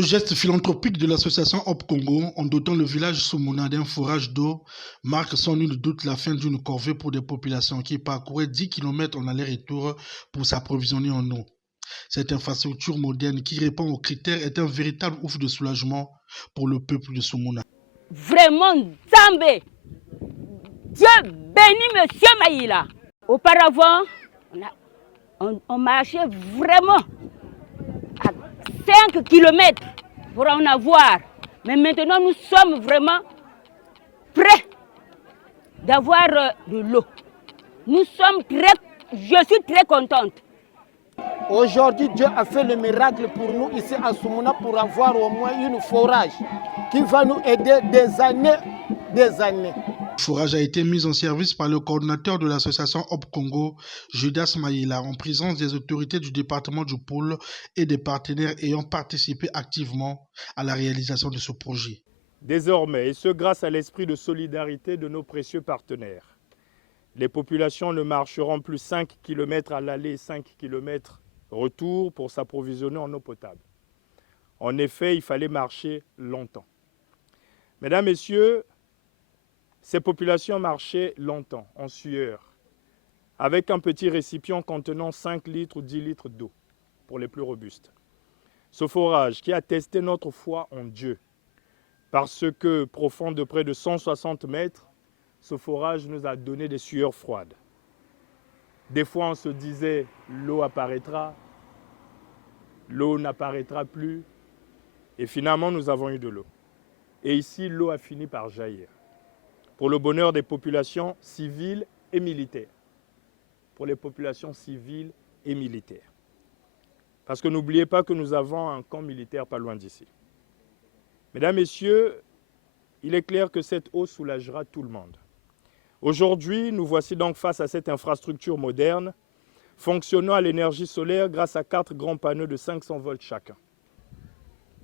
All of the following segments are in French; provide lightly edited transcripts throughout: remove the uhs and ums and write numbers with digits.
Ce geste philanthropique de l'association Hop Congo, en dotant le village Soumouna d'un forage d'eau, marque sans nul doute la fin d'une corvée pour des populations qui parcouraient 10 km en aller-retour pour s'approvisionner en eau. Cette infrastructure moderne qui répond aux critères est un véritable ouf de soulagement pour le peuple de Soumouna. Vraiment, Zambé, Dieu bénit Monsieur Maïla. Auparavant, on marchait vraiment à 5 km pour en avoir. Mais maintenant, nous sommes vraiment prêts d'avoir de l'eau. Je suis très contente. Aujourd'hui, Dieu a fait le miracle pour nous ici à Soumouna pour avoir au moins une forage qui va nous aider des années. Le forage a été mis en service par le coordinateur de l'association Hop Congo, Judas Maïla, en présence des autorités du département du Pôle et des partenaires ayant participé activement à la réalisation de ce projet. Désormais, et ce grâce à l'esprit de solidarité de nos précieux partenaires, les populations ne marcheront plus 5 km à l'aller et 5 km retour pour s'approvisionner en eau potable. En effet, il fallait marcher longtemps. Mesdames, Messieurs, ces populations marchaient longtemps, en sueur, avec un petit récipient contenant 5 litres ou 10 litres d'eau, pour les plus robustes. Ce forage qui a testé notre foi en Dieu, parce que profond de près de 160 mètres, ce forage nous a donné des sueurs froides. Des fois, on se disait, l'eau apparaîtra, l'eau n'apparaîtra plus, et finalement, nous avons eu de l'eau. Et ici, l'eau a fini par jaillir, pour le bonheur des populations civiles et militaires. Pour les populations civiles et militaires. Parce que n'oubliez pas que nous avons un camp militaire pas loin d'ici. Mesdames, Messieurs, il est clair que cette eau soulagera tout le monde. Aujourd'hui, nous voici donc face à cette infrastructure moderne, fonctionnant à l'énergie solaire grâce à 4 grands panneaux de 500 volts chacun.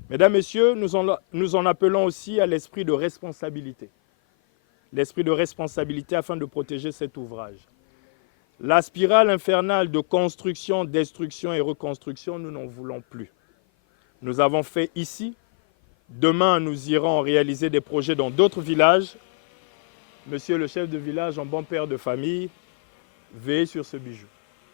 Mesdames, Messieurs, nous en appelons aussi à l'esprit de responsabilité. L'esprit de responsabilité afin de protéger cet ouvrage. La spirale infernale de construction, destruction et reconstruction, nous n'en voulons plus. Nous avons fait ici. Demain, nous irons réaliser des projets dans d'autres villages. Monsieur le chef de village, en bon père de famille, veillez sur ce bijou.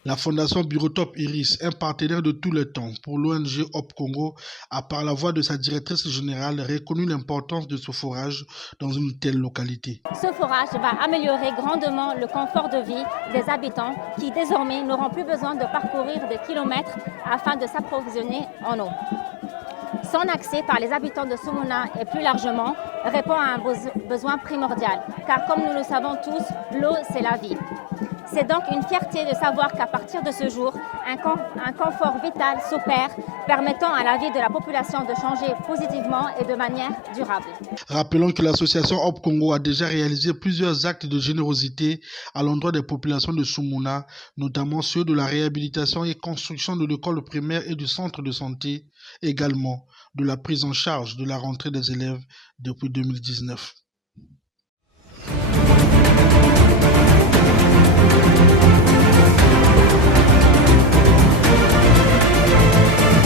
La fondation Burotop Iris, un partenaire de tous les temps pour l'ONG Hop Congo, a par la voix de sa directrice générale reconnu l'importance de ce forage dans une telle localité. Ce forage va améliorer grandement le confort de vie des habitants qui désormais n'auront plus besoin de parcourir des kilomètres afin de s'approvisionner en eau. Son accès par les habitants de Soumouna et plus largement répond à un besoin primordial, car comme nous le savons tous, l'eau c'est la vie. C'est donc une fierté de savoir qu'à partir de ce jour, un confort vital s'opère, permettant à la vie de la population de changer positivement et de manière durable. Rappelons que l'association Hop Congo a déjà réalisé plusieurs actes de générosité à l'endroit des populations de Soumouna, notamment ceux de la réhabilitation et construction de l'école primaire et du centre de santé, également de la prise en charge de la rentrée des élèves depuis 2019.